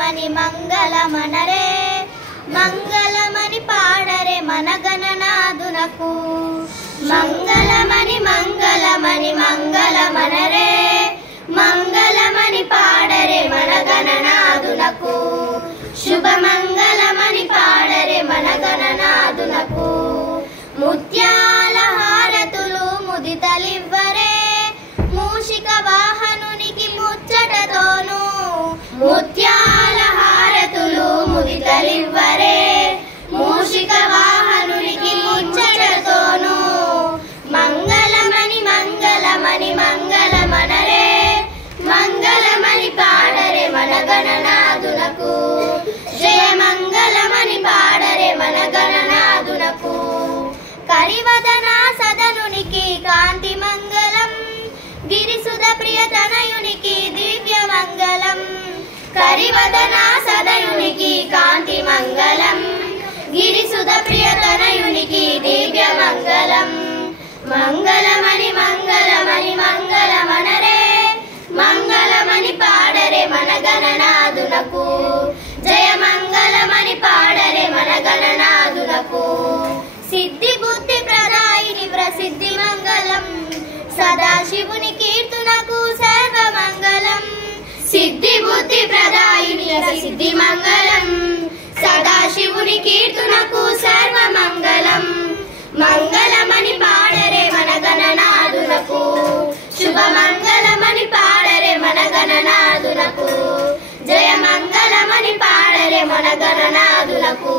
మంగళమని మంగళమనరే మంగళమని పాడరే మన గణనాథునకు మంగళమని మంగళమని మంగళమనరే మంగళమని పాడరే మన గణనాథునకు శుభమంగళమని పాడరే మన గణనాథునకు ముత్యాల హారతులు ముదితలివ్వరే మూషిక వాహనునికి ముచ్చటతోను ముత్యాల హారతులు ముదితలివ్వరే మూషిక వాహనునికి ముచ్చటతోను మంగళమని మంగళమని మంగళమనరే మంగళమని పాడరే మన గణనాథునకు జయ మంగళమని పాడరే మన గణనాథునకు కరివదన సదనునికి కాంతి మంగళం గిరిసుద ప్రియతనయునికి దివ్య మంగళం కరివదన సదనునికి కాంతి మంగళం గిరిసుద ప్రియతనయునికి దివ్య మంగళం మంగళమని మంగళమని మంగళమనరే మంగళమని పాడరే మన గణనాథునకు జయ మంగళమని పాడరే మన గణనాథునకు సిద్ధి బుద్ధి ప్రదాయిని ప్రసిద్ధి మంగళం సదాశివుని కీర్తనకు సర్వ మంగళం సిద్ధి బుద్ధి ప్రదాయిని ప్రసిద్ధి మంగళం సదాశివుని కీర్తనకు సర్వ మంగళం మంగళమని పాడరే మన గణనాథునకు శుభ మంగళమని పాడరే మన గణనాథునకు జయ మంగళమని పాడరే మన గణనాథునకు